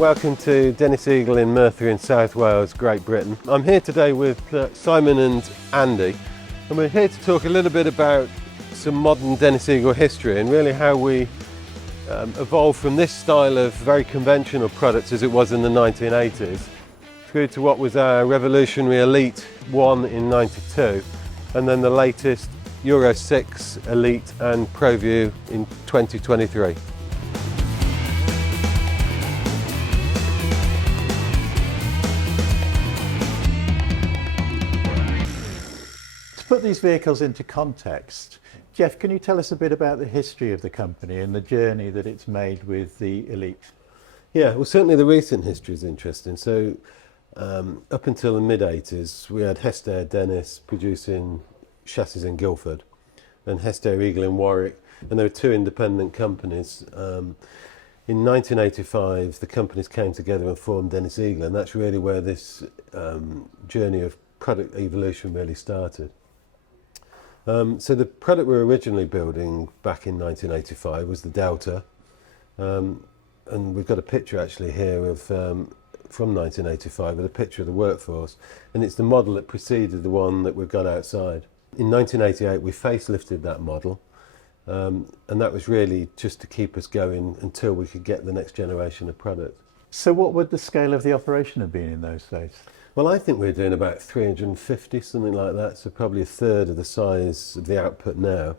welcome to Dennis Eagle in Merthyr in South Wales, Great Britain. I'm here today with Simon and Andy, and we're here to talk a little bit about some modern Dennis Eagle history and really how we evolved from this style of very conventional products as it was in the 1980s through to what was our revolutionary Elite 1 in 92 and then the latest Euro 6 Elite and ProView in 2023. To put these vehicles into context, Geoff, can you tell us a bit about the history of the company and the journey that it's made with the Elite? Yeah, well certainly the recent history is interesting. So up until the mid-80s we had Hestair Dennis producing chassis in Guildford and Hestair Eagle in Warwick, and there were two independent companies. In 1985 the companies came together and formed Dennis Eagle, and that's really where this journey of product evolution really started. So the product we were originally building back in 1985 was the Delta, and we've got a picture actually here of from 1985 with a picture of the workforce, and it's the model that preceded the one that we've got outside. In 1988 we facelifted that model, and that was really just to keep us going until we could get the next generation of product. So what would the scale of the operation have been in those days? Well, I think we're doing about 350, something like that, so probably a third of the size of the output now.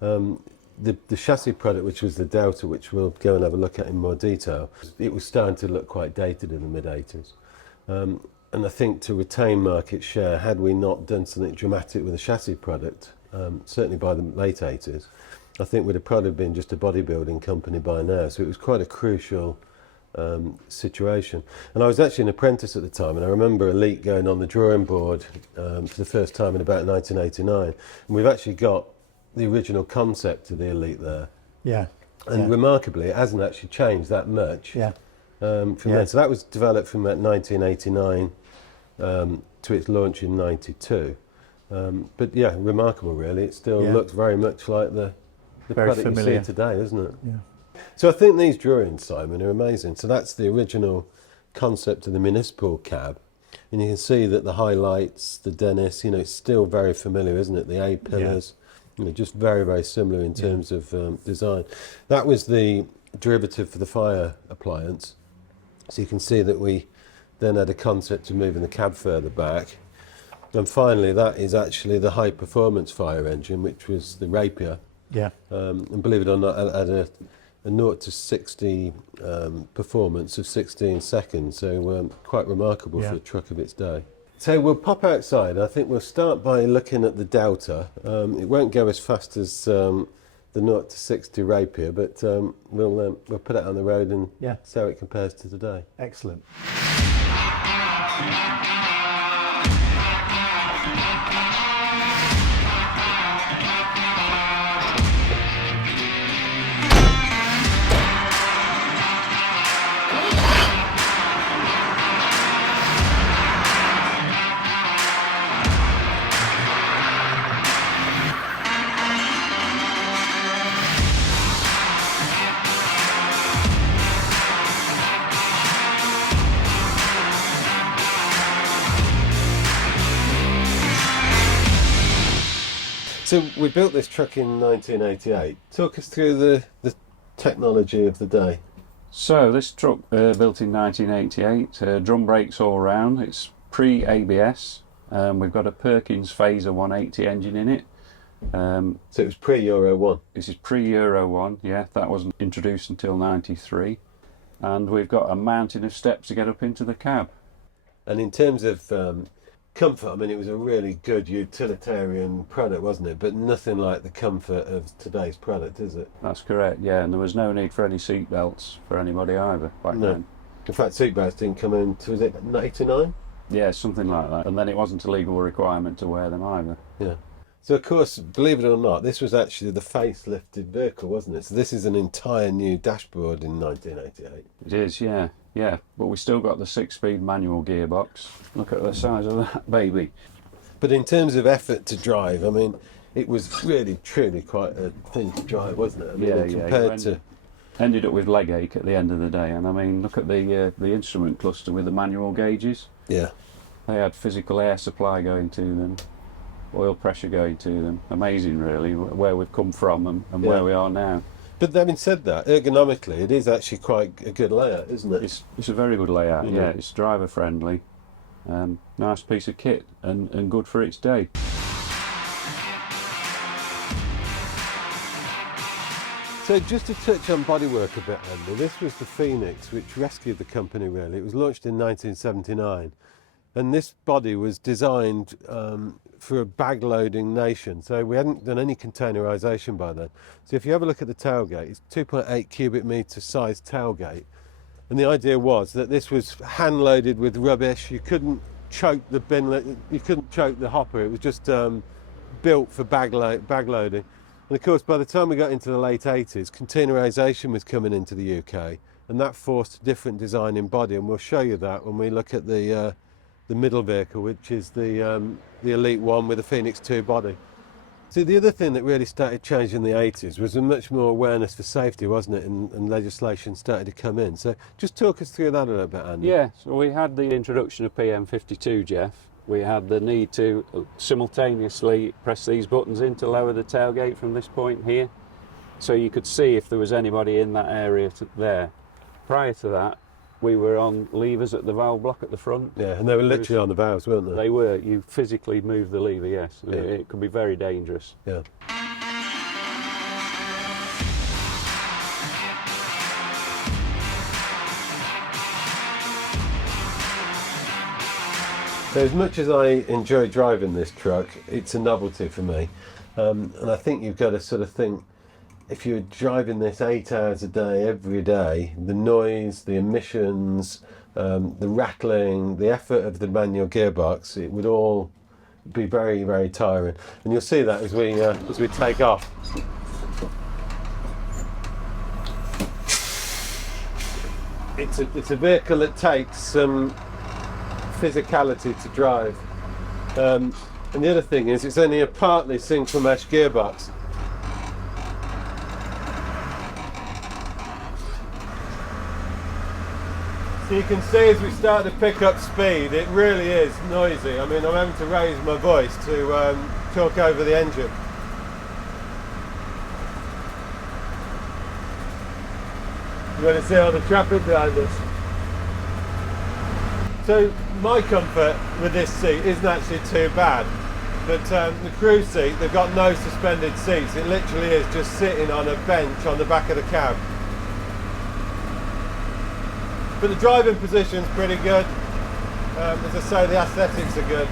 The chassis product, which was the Delta, which we'll go and have a look at in more detail, it was starting to look quite dated in the mid-80s. And I think to retain market share, had we not done something dramatic with the chassis product, certainly by the late 80s, I think we'd have probably been just a bodybuilding company by now. So it was quite a crucial situation. And I was actually an apprentice at the time, and I remember Elite going on the drawing board for the first time in about 1989, and we've actually got the original concept of the Elite there. Yeah. And remarkably, it hasn't actually changed that much from then. So that was developed from about 1989 to its launch in 92. But yeah, remarkable really. It still looks very much like the product familiar. You see today, isn't it? Yeah. So I think these drawings, Simon, are amazing. So that's the original concept of the municipal cab. And you can see that the highlights, the Dennis, you know, it's still very familiar, isn't it? The A-pillars, you know, just very, very similar in terms of design. That was the derivative for the fire appliance. So you can see that we then had a concept of moving the cab further back. And finally, that is actually the high performance fire engine, which was the Rapier. Yeah. And believe it or not, had a 0 to 60 performance of 16 seconds, so quite remarkable for a truck of its day. So we'll pop outside. I think we'll start by looking at the Delta. It won't go as fast as the 0 to 60 Rapier, but we'll put it on the road and see how it compares to today. Excellent. So we built this truck in 1988. Talk us through the technology of the day. So this truck built in 1988, drum brakes all round. It's pre-ABS. We've got a Perkins Phaser 180 engine in it. So it was pre-Euro 1? This is pre-Euro 1, yeah. That wasn't introduced until 93. And we've got a mountain of steps to get up into the cab. And in terms of comfort, I mean, it was a really good utilitarian product, wasn't it? But nothing like the comfort of today's product, is it? That's correct, yeah. And there was no need for any seat belts for anybody either back then. In fact, seat belts didn't come into, was it 89? Yeah, something like that. And then it wasn't a legal requirement to wear them either. Yeah. So of course, believe it or not, this was actually the facelifted vehicle, wasn't it? So this is an entire new dashboard in 1988. It is, yeah. Yeah, but we still got the 6-speed manual gearbox. Look at the size of that baby. But in terms of effort to drive, I mean, it was really, truly quite a thing to drive, wasn't it? I mean, compared to ended up with leg ache at the end of the day. And I mean, look at the instrument cluster with the manual gauges. Yeah. They had physical air supply going to them, oil pressure going to them. Amazing, really, where we've come from and where we are now. But having said that, ergonomically, it is actually quite a good layout, isn't it? It's a very good layout. Yeah. Yeah, it's driver friendly, nice piece of kit, and good for its day. So just to touch on bodywork a bit, Andy, this was the Phoenix, which rescued the company really. It was launched in 1979, and this body was designed for a bag loading nation. So we hadn't done any containerisation by then. So if you have a look at the tailgate, it's 2.8 cubic metre size tailgate. And the idea was that this was hand loaded with rubbish. You couldn't choke the bin, you couldn't choke the hopper. It was just built for bag loading. And of course, by the time we got into the late 80s, containerisation was coming into the UK, and that forced a different design in body. And we'll show you that when we look at the middle vehicle, which is the Elite One with the Phoenix 2 body. See, the other thing that really started changing in the 80s was a much more awareness for safety, wasn't it? And legislation started to come in. So just talk us through that a little bit, Andy. Yeah, so we had the introduction of PM52, Geoff. We had the need to simultaneously press these buttons in to lower the tailgate from this point here, so you could see if there was anybody in that area there. Prior to that, we were on levers at the valve block at the front. Yeah, and they were literally on the valves, weren't they? They were. You physically move the lever, yes. Yeah. It could be very dangerous. Yeah. So as much as I enjoy driving this truck, it's a novelty for me. And I think you've got to sort of think, if you're driving this 8 hours a day, every day, the noise, the emissions, the rattling, the effort of the manual gearbox, it would all be very, very tiring. And you'll see that as we take off. It's a vehicle that takes some physicality to drive. And the other thing is, it's only a partly single mesh gearbox. So you can see as we start to pick up speed, it really is noisy. I mean, I'm having to raise my voice to talk over the engine. You want to see all the traffic behind us? So my comfort with this seat isn't actually too bad, but the cruise seat, they've got no suspended seats. It literally is just sitting on a bench on the back of the cab. But the driving position's pretty good. As I say, the aesthetics are good.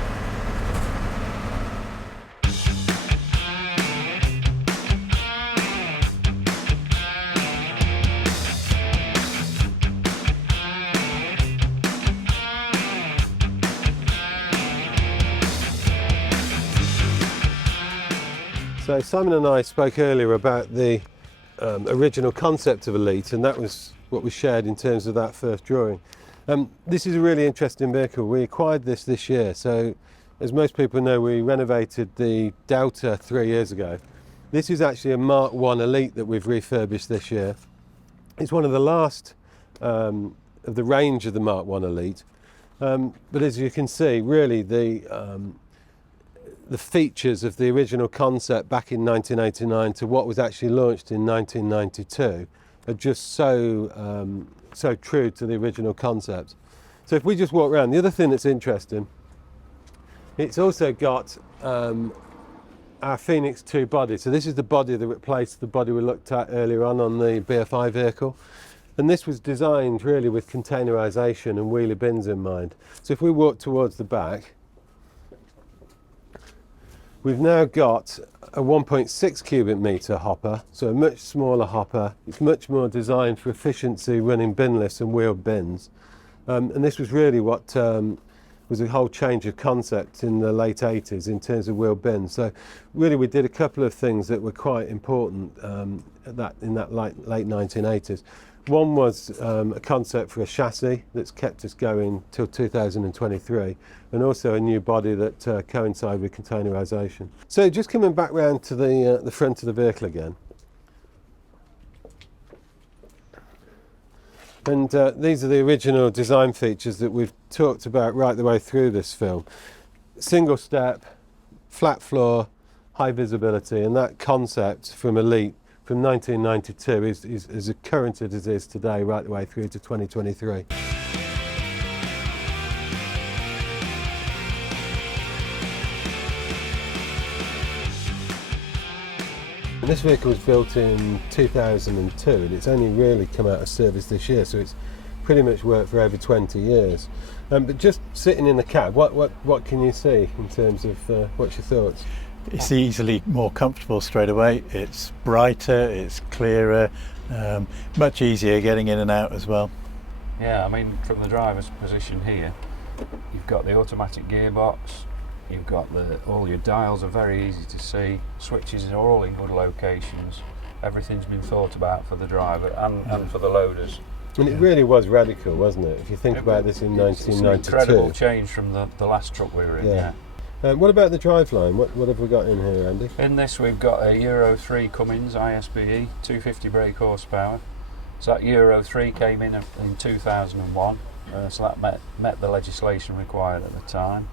So Simon and I spoke earlier about the original concept of Elite, and that was what we shared in terms of that first drawing. This is a really interesting vehicle. We acquired this year, so as most people know, we renovated the Delta 3 years ago. This is actually a Mark 1 Elite that we've refurbished this year. It's one of the last of the range of the Mark 1 Elite, but as you can see, really the features of the original concept back in 1989 to what was actually launched in 1992 are just so true to the original concept. So if we just walk around, the other thing that's interesting, it's also got our Phoenix 2 body. So this is the body that replaced the body we looked at earlier on the BFI vehicle. And this was designed really with containerisation and wheelie bins in mind. So if we walk towards the back, we've now got a 1.6 cubic metre hopper, so a much smaller hopper. It's much more designed for efficiency running binless and wheeled bins. And this was really what was a whole change of concept in the late 80s in terms of wheeled bins. So really we did a couple of things that were quite important in that late 1980s. One was a concept for a chassis that's kept us going till 2023, and also a new body that coincided with containerisation. So just coming back round to the front of the vehicle again. And these are the original design features that we've talked about right the way through this film. Single step, flat floor, high visibility, and that concept from Elite from 1992 is as current as it is today, right the way through to 2023. And this vehicle was built in 2002 and it's only really come out of service this year, so it's pretty much worked for over 20 years. But just sitting in the cab, what can you see in terms of what's your thoughts? It's easily more comfortable straight away. It's brighter, it's clearer, much easier getting in and out as well. Yeah, I mean, from the driver's position here, you've got the automatic gearbox, you've got all your dials are very easy to see, switches are all in good locations, everything's been thought about for the driver and for the loaders. And it really was radical, wasn't it? If you think about this in 1992. It's an incredible change from the last truck we were in, yeah. What about the driveline? What have we got in here, Andy? In this we've got a Euro 3 Cummins ISBE, 250 brake horsepower. So that Euro 3 came in 2001, so that met the legislation required at the time.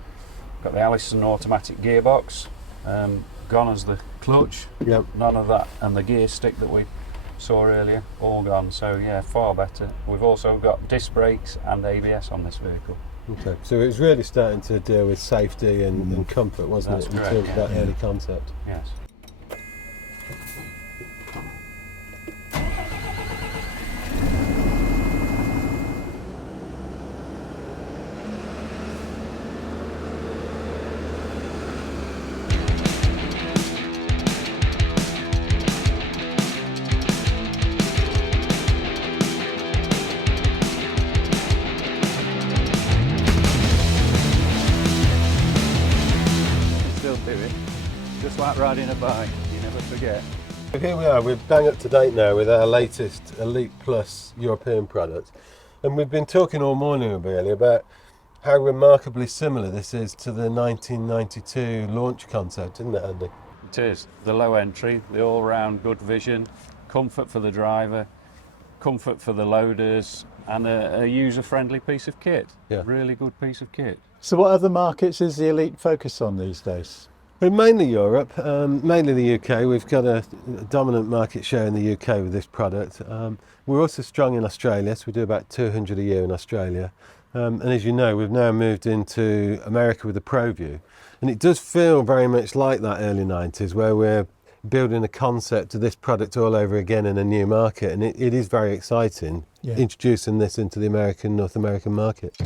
Got the Allison automatic gearbox, gone as the clutch, Yep. None of that, and the gear stick that we saw earlier, all gone, so yeah, far better. We've also got disc brakes and ABS on this vehicle. Okay, so it was really starting to deal with safety and comfort, wasn't That's it, correct, in terms of that early concept? Yes. Just like riding a bike, you never forget. So here we are, we're bang up to date now with our latest Elite Plus European product. And we've been talking all morning really about how remarkably similar this is to the 1992 launch concept, isn't it, Andy? It is. The low entry, the all-round good vision, comfort for the driver, comfort for the loaders, and a user-friendly piece of kit. Yeah. Really good piece of kit. So what other markets is the Elite focus on these days? We're mainly Europe, mainly the UK. We've got a dominant market share in the UK with this product. We're also strong in Australia, so we do about 200 a year in Australia. And as you know, we've now moved into America with the ProView. And it does feel very much like that early 90s, where we're building a concept of this product all over again in a new market. And it is very exciting, introducing this into the North American market.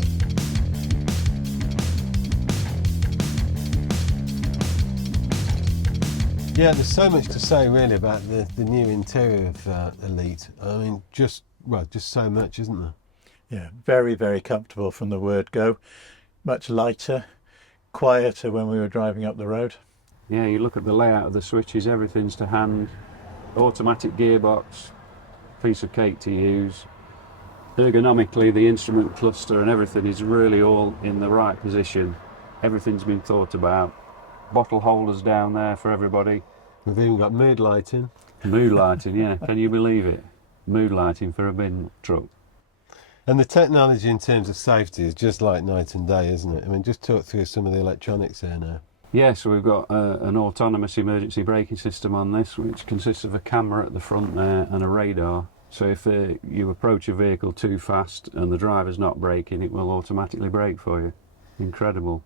Yeah, there's so much to say really about the new interior of Elite. I mean, just so much, isn't there? Yeah, very, very comfortable from the word go. Much lighter, quieter when we were driving up the road. Yeah, you look at the layout of the switches, everything's to hand, automatic gearbox, piece of cake to use. Ergonomically, the instrument cluster and everything is really all in the right position. Everything's been thought about. Bottle holders down there for everybody. We've even got mood lighting. Mood lighting, yeah. Can you believe it? Mood lighting for a bin truck. And the technology in terms of safety is just like night and day, isn't it? I mean, just talk through some of the electronics here now. Yeah, so we've got an autonomous emergency braking system on this, which consists of a camera at the front there and a radar. So if you approach a vehicle too fast and the driver's not braking, it will automatically brake for you. Incredible.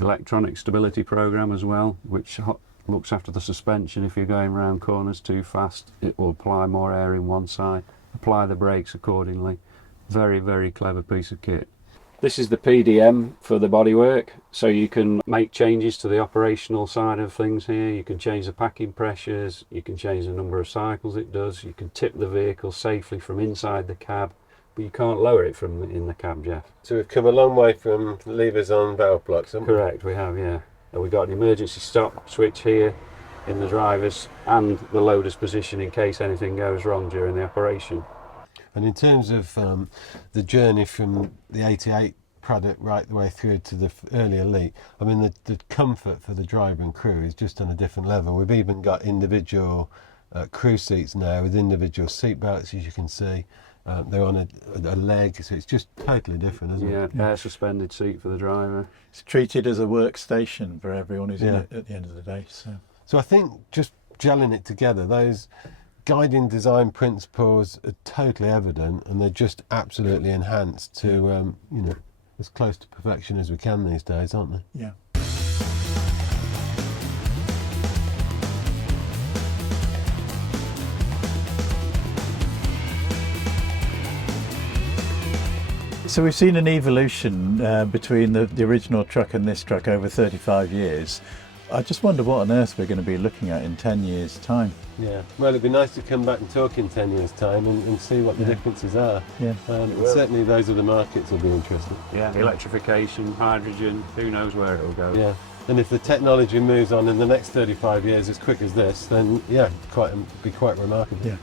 Electronic stability program as well, which looks after the suspension. If you're going round corners too fast, it will apply more air in one side, apply the brakes accordingly. Very, very clever piece of kit. This is the PDM for the bodywork, so you can make changes to the operational side of things here. You can change the packing pressures, you can change the number of cycles it does, you can tip the vehicle safely from inside the cab, but you can't lower it from in the cab, Geoff. So we've come a long way from levers on valve blocks, haven't we? Correct, we have, yeah. And we've got an emergency stop switch here in the driver's and the loader's position in case anything goes wrong during the operation. And in terms of the journey from the 88 product right the way through to the early Elite, I mean, the comfort for the driver and crew is just on a different level. We've even got individual crew seats now with individual seat belts, as you can see. They're on a leg, so it's just totally different, isn't it? Yeah, air suspended seat for the driver. It's treated as a workstation for everyone who's in it at the end of the day. So I think just gelling it together, those guiding design principles are totally evident, and they're just absolutely enhanced to, you know, as close to perfection as we can these days, aren't they? Yeah. So we've seen an evolution between the original truck and this truck over 35 years. I just wonder what on earth we're going to be looking at in 10 years' time. Yeah, well, it'd be nice to come back and talk in 10 years' time and see what the differences are. Yeah. Certainly those are the markets will be interesting. Yeah, electrification, hydrogen, who knows where it'll go. Yeah, and if the technology moves on in the next 35 years as quick as this, then yeah, be quite remarkable. Yeah.